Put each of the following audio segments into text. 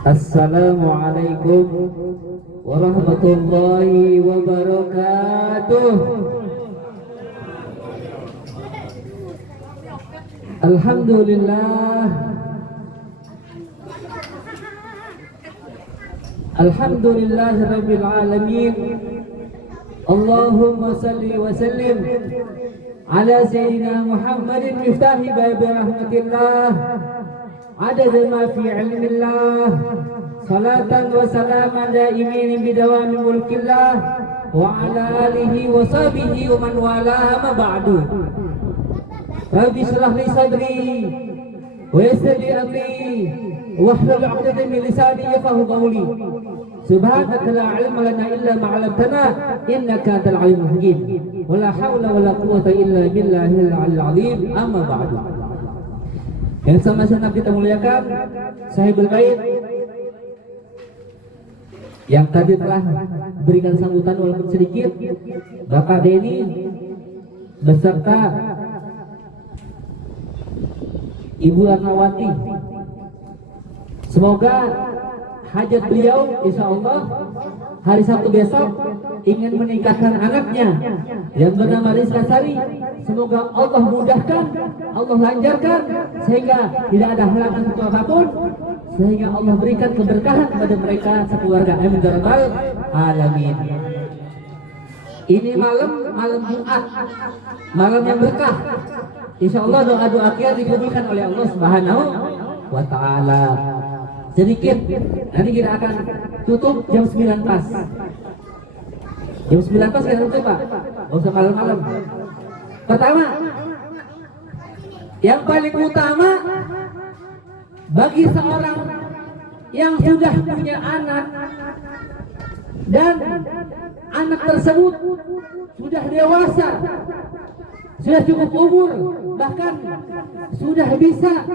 Assalamualaikum warahmatullahi wabarakatuh. Alhamdulillah, Alhamdulillahirabbil alamin. Allahumma salli wa sallim ala sayyidina Muhammadin miftahi babi rahmatillah. عدد ما في علم الله صلاة وسلاما دائمين بدوام ملك الله وعلى آله وصحبه ومن والاه ما بعد. رب اشرح لي صدري ويسر لي أمري واحلل عقدة من لساني يفقهوا قولي. سبحانك لا علم لنا إلا ما علمتنا إنك أنت العليم الحكيم ولا حول ولا قوة إلا بالله العلي العظيم. أما بعد. Yang sama-sama kita muliakan Sahibul Bait yang tadi telah berikan sambutan walaupun sedikit, Bapak Denny beserta Ibu Arnawati. Semoga hajat beliau insya Allah hari Sabtu besok ingin menikahkan anaknya yang bernama Rizka Sari. Semoga Allah mudahkan, Allah lancarkan sehingga tidak ada halangan untuk apapun, sehingga Allah berikan keberkahan kepada mereka sekeluarga. Amin ya rabbal alamin. Ini malam Jumat, malam yang berkah. Insya Allah doa-doa kita dikabulkan oleh Allah Subhanahu wa Ta'ala. Sedikit, nanti kita akan tutup jam 9 pas. Jam 9 pas kita tutup Pak, gak usah malam-malam. Pertama, yang paling utama bagi seorang yang sudah punya anak dan anak tersebut sudah dewasa, sudah cukup umur, bahkan sudah bisa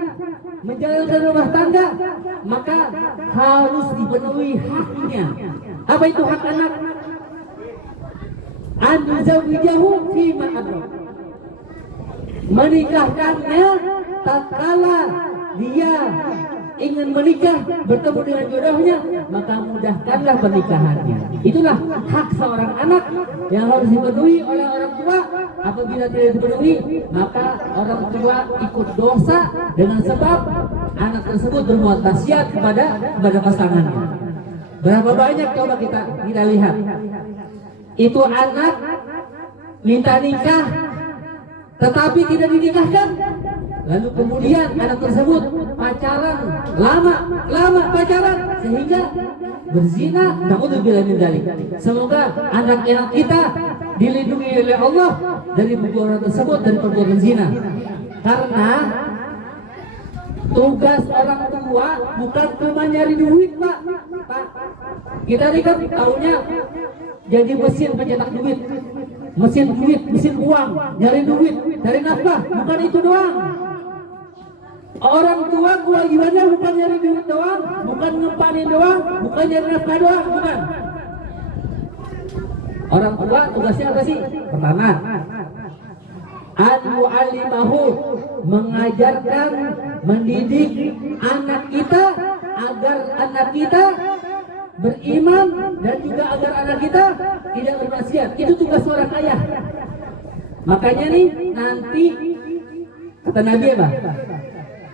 menjalankan rumah tangga, maka harus dipenuhi haknya. Apa itu hak anak? An yuzawijahu fima adrak. Menikahkannya tatkala dia ingin menikah, bertemu dengan jodohnya, maka mudahkanlah pernikahannya. Itulah hak seorang anak yang harus dipenuhi oleh orang tua. Apabila tidak dipenuhi, maka orang tua ikut dosa dengan sebab anak tersebut berbuat maksiat kepada pasangannya. Berapa banyak coba kita lihat, itu anak minta nikah tetapi tidak dinikahkan, lalu kemudian anak tersebut pacaran lama pacaran sehingga berzina. Na'udzubillah min dzalik. Semoga anak-anak kita dilindungi oleh Allah dari perbuatan tersebut, dari perbuatan zina. Karena tugas orang tua bukan cuma nyari duit Pak. Kita ini kan tahunya jadi mesin pencetak duit, mesin uang, nyari duit, cari nafkah, bukan itu doang. Orang tua kewajibannya bukan nyari duit doang, bukan ngempanin doang, bukan nyari nafkah doang, bukan. Orang tua tugasnya apa sih? Pertama, an-mu'allimahu, mengajarkan, mendidik anak kita agar anak kita beriman dan juga agar anak kita tidak bermaksiat. Itu tugas seorang ayah. Makanya nih nanti kata Nabi apa?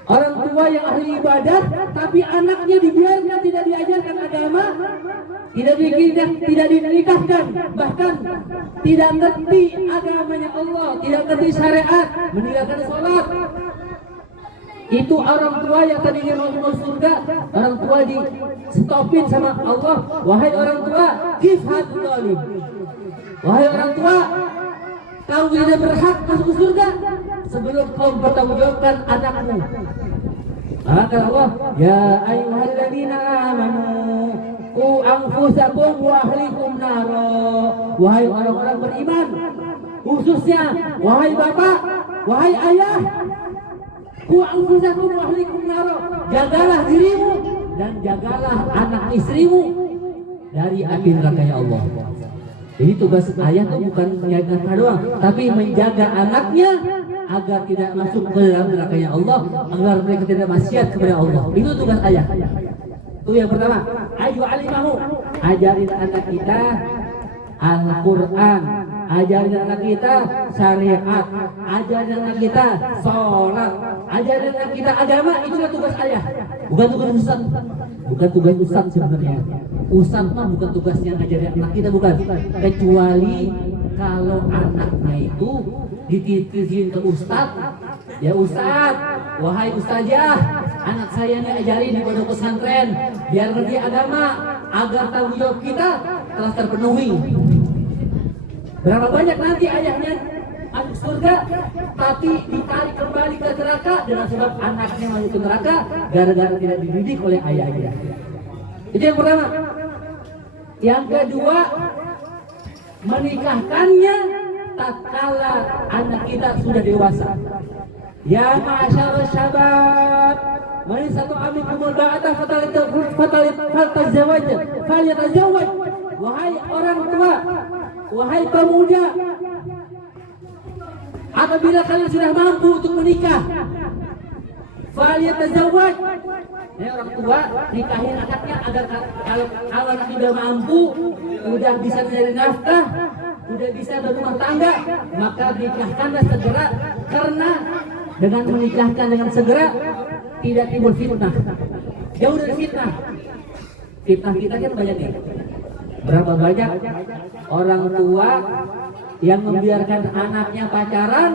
Orang tua yang ahli ibadah tapi anaknya dibiarkan tidak diajarkan agama, tidak dinikahkan, bahkan tidak ngerti agamanya Allah, tidak ngerti syariat, meninggalkan sholat. Itu orang tua yang tadinya mau masuk surga, orang tua di stopin sama Allah. Wahai orang tua, kifhatul zalim. Wahai orang tua, kau tidak berhak masuk surga sebelum kau bertanggungjawabkan anakmu. Maka Allah, ya ayyuhalladzina amanu qu anfusakum wa ahlikum nara. Wahai orang-orang beriman, khususnya wahai bapak, wahai ayah, qu anfusakum wa ahlikum nara. Jagalah dirimu dan jagalah anak istrimu dari api neraka ya Allah. Jadi tugas ayah itu bukan menjaga doang, tapi menjaga anaknya agar tidak masuk ke dalam nerakanya Allah, agar mereka tidak maksiat kepada Allah. Itu tugas ayah. Itu yang pertama. Ayu alimahu, ajarin anak kita Al-Quran, ajarin anak kita syariat, ajarin anak kita sholat, ajarin anak kita agama. Itulah tugas ayah, bukan tugas ustaz. Bukan tugas ustaz sebenarnya. Ustaz mah bukan tugasnya ngajarin anak kita, bukan. Kecuali kalau anaknya itu dititipin ke ustaz, ya ustaz, wahai ustazah, anak saya ini ajarin di pondok pesantren biar ngerti agama, agar tanggung jawab kita telah terpenuhi. Berapa banyak nanti ayahnya masuk surga, tapi ditarik kembali ke neraka dengan sebab anaknya masuk ke neraka gara-gara tidak dididik oleh ayahnya. Itu yang pertama. Yang kedua, menikahkannya tatkala anak kita sudah dewasa. Ya ma'asyarus syabab, man istata'a minkumul ba'ata falyatazawwaj. Wahai orang tua, wahai pemuda, apabila kalian sudah mampu untuk menikah, falyatazawwaj. Orang tua nikahin anaknya agar kalau anak sudah mampu, sudah bisa mencari nafkah, sudah bisa berumah tangga, maka nikahkanlah segera, karena dengan menikahkan dengan segera tidak timbul fitnah. Jauh dari fitnah. Fitnah kita kan banyak nih. Berapa banyak orang tua yang membiarkan anaknya pacaran,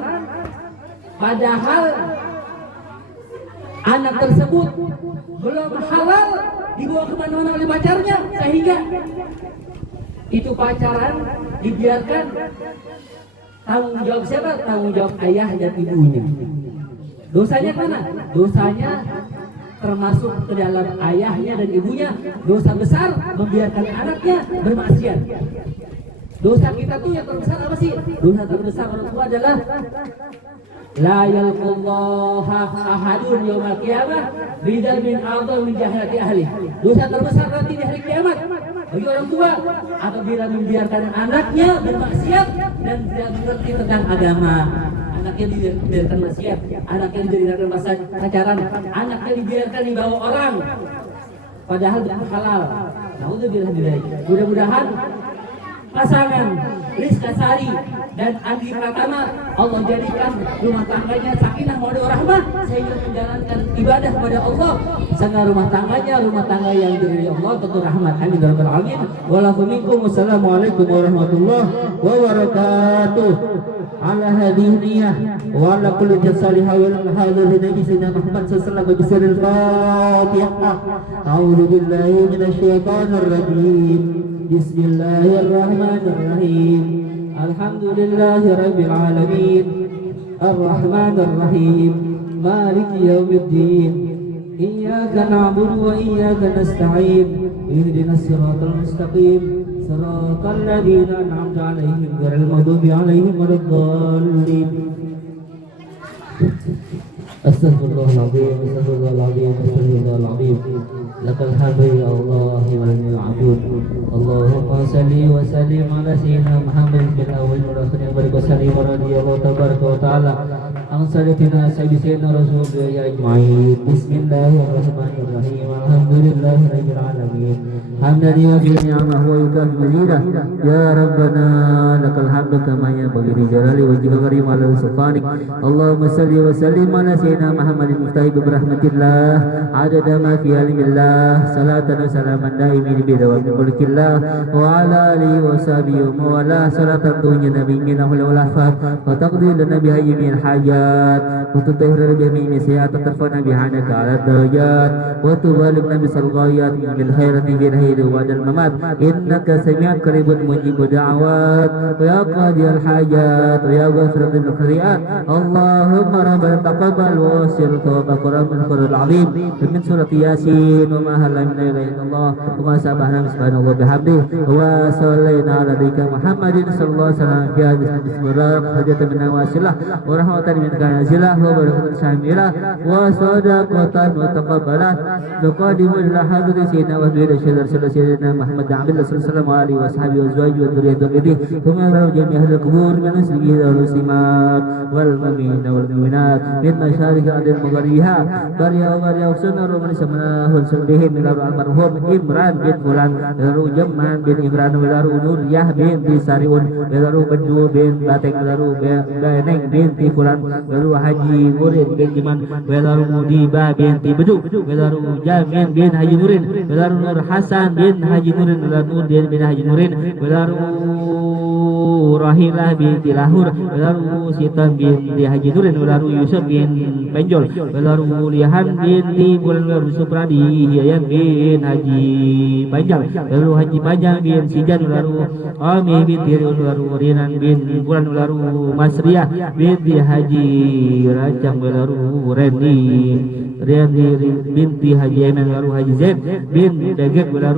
padahal anak tersebut belum halal dibawa kemana-mana oleh pacarnya, sehingga itu pacaran dibiarkan. Tanggung jawab siapa? Tanggung jawab ayah dan ibunya. Dosanya mana? Dosanya termasuk ke dalam ayahnya dan ibunya. Dosa besar membiarkan anaknya bermaksiat. Dosa kita tuh yang terbesar apa sih? Dosa terbesar orang tua adalah la yalqullaha ahadun yaumal qiyamah bidal min a'dham min jahalati ahli. Dosa terbesar nanti di hari kiamat bagi orang tua apabila membiarkan anaknya bermaksiat dan tidak mengerti tentang agama. Anaknya dibiarkan maksiat, anaknya dibiarkan pacaran, anaknya dibiarkan dibawa orang, padahal bukan halal. Naudzubillah min dzalik. Mudah-mudahan pasangan Rizka Sari dan Andi Pratama Allah jadikan rumah tangganya sakinah mawaddah warahmah, sehingga menjalankan ibadah kepada Allah, sehingga rumah tangganya rumah tangga yang diridhoi Allah, tentu rahmat. Amin ya rabbal alamin. Wassalamualaikum warahmatullahi wabarakatuh. Ala hadhihi niyyah wa ala kulli salihah wa ala hadhihi nabi sayyidina Muhammad sallallahu alaihi wasallam bismillahil Fatihah. A'udzu billahi minasy syaithanir rajim. Bismillahirrahmanirrahim. Alhamdulillahi rabbil alamin. Arrahmanir rahim. Maliki yaumiddin. Iyyaka na'budu wa iyyaka nasta'in. Ihdinas siratal mustaqim. Siratal ladzina an'amta 'alaihim ghairil maghdubi 'alaihim waladdallin. Astaghfirullahaladzim, astaghfirullahaladzim, astaghfirullahaladzim. Lakal hamdu ya Allah wa lakal ma'bud. Allahumma salli wa sallim ala sayyidina Muhammad bil awwal wal akhir wa barik wa sallim radhiyallahu tabaraka wa ta'ala an sayyidatina sayyidina rasulillah ajma'in. Bismillahirrahmanirrahim. Alhamdulillahi rabbil alamin. Hamdan yuwaffi ni'amahu wa yukafi mazidah. Ya Rabbana lakal hamdu kama yanbaghi li jalali wajhika karim ala sultanik. Allahumma salli wa sallim ala sayyidina Muhammadin muftahi bi rahmatillah adada ma fi ilmillah. Salatan wa salaman daimin bi dawami mulkillah wa ala alihi wa sahbihi wa ala salatan tunya nabiyyin wal afat wa taqdi lana bi hayyin hajat wa tutahhir bi min sayiat tarfana bi hanaka ala darajat wa tubaligna bi salghayat min khairati bi hayri wa dal mamat innaka sami'un qaribun mujibud da'awat wa ya qadiyal hajat wa ya ghafir lil khariat. Allahumma rabbana taqabbal wa wasil tawbaka min qur'an azim min surati yasin wa ma hala min ilaha illallah wa ma sabahna subhanallah bihamdi wa sallayna ala nabiyyina Muhammadin sallallahu alaihi wasallam fi hadis bismillah hajatan min nawasilah wa rahmatan min منك نازلة وبركة شاملة وصدقة متقبلة نقدم إلى حضرة سيدنا وحبيب سيدنا محمد عبد الله صلى الله عليه وسلم وآله وأصحابه وأزواجه وذريته وبيته ثم إلى جميع أهل القبور من المسلمين والمسلمات والمؤمنين والمؤمنات من مشارق الأرض مغربها بريا وبريا وسنر ومن سمناه ونسبهم إلى المرحوم إمران بن فلان إلى جمان بن إمران إلى نوريah binti Sariun إلى بدو بن باتك إلى بنeng binti Fulan إلى Haji Murin bin Iman إلى Mudiba binti Bedu إلى Jamin bin Haji Murin إلى Nur Hasan bin Haji Murin إلى Nurdin bin Haji Murin إلى Rahilah binti Lahur إلى Sitan binti Haji Nurin إلى Yusuf bin Penjol إلى Lihan binti Bulan إلى Supradi Hiayan bin Haji Panjang إلى Haji Panjang bin Sijan إلى Ami binti Rinan bin Bulan إلى Masriyah binti Haji Rajang إلى Reni binti Haji Aiman إلى Haji Zaid bin Dagek إلى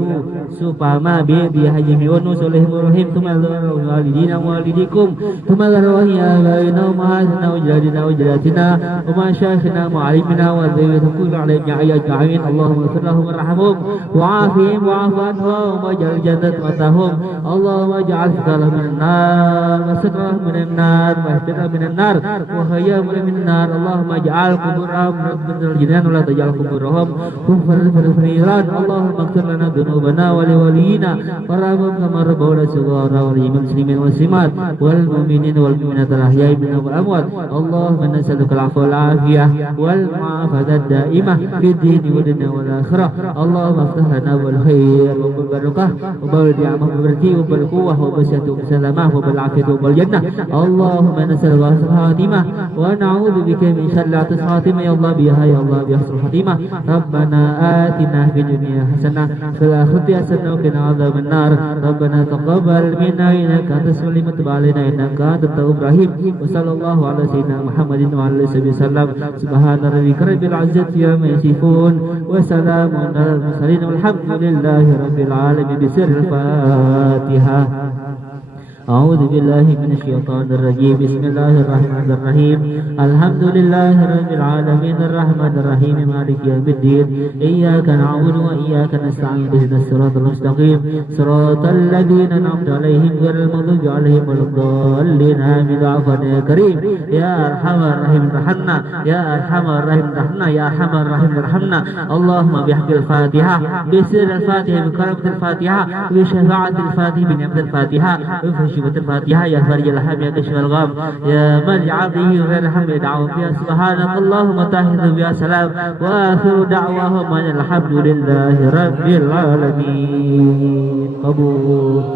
Supama binti Haji Yunus oleh Ibrahim tumallahu walidina walidikum tumallahu ya baina ummahatina wa jadina wa jadatina wa masyayikhina wa alimina wa dhawiyakum alayhi ajma'in Allahumma ighfir lahum warhamhum wa'afihim wa'fu anhum waj'al jannat matahum Allahumma ij'al fitrahum minan nar wa sitrahum minan nar wa ihtirahum minan nar wa hayyahum minan nar Allahumma ij'al quburahum minal jinan wa la taj'al quburahum kufran firan Allahumma ighfir lana dhunubana wa liwaliyina warhamhum kama rabbawna shighara wa lil muslimin wal muslimat wal mu'minin wal mu'minat al ahya'i minhum wal amwat Allahumma nas'aluka al 'afwa wal 'afiyah wal mu'afata ad-da'imah fid din wa dunya wal akhirah Allahumma iftah lana wal khair wa bil barakah wa bil ni'mah wa bil wa bil quwwah wa bil sihhati wa salamah wa bil 'afiyati wa bil jannah Allahumma nas'aluka husnul khatimah wa na'udzu bika min sharri al-khatimah ya Allah biha ya Allah bi husnul khatimah Rabbana atina fid dunya hasanah fil akhirati hasanah wa qina adzaban nar Rabbana taqabbal minna innaka antas samiul alim wa alaina innaka antat tawwabur rahim wa sallallahu ala sayyidina Muhammadin wa ala alihi wasallam subhana rabbika rabbil izzati amma yasifun wa salamun alal mursalin walhamdulillahi rabbil alamin bisirril Fatihah أعوذ بالله من الشيطان الرجيم بسم الله الرحمن الرحيم الحمد لله رب العالمين الرحمن الرحيم مالك يوم الدين إياك نعبد وإياك نستعين اهدنا الصراط المستقيم صراط الذين أنعمت عليهم غير المغضوب عليهم ولا الضالين آمين عفوا يا كريم يا أرحم الراحمين ارحمنا يا أرحم الراحمين ارحمنا يا أرحم الراحمين ارحمنا اللهم بحق الفاتحة بسر الفاتحة بكرامة الفاتحة بشفاعة الفاتحة بنعمة الفاتحة الفاتحة يا فرج الهم يا كشف الغم يا من عبده غير الحمد دعوة فيها سبحانك اللهم تحيث بها سلام وآخر دعواهم أن الحمد لله رب العالمين قبول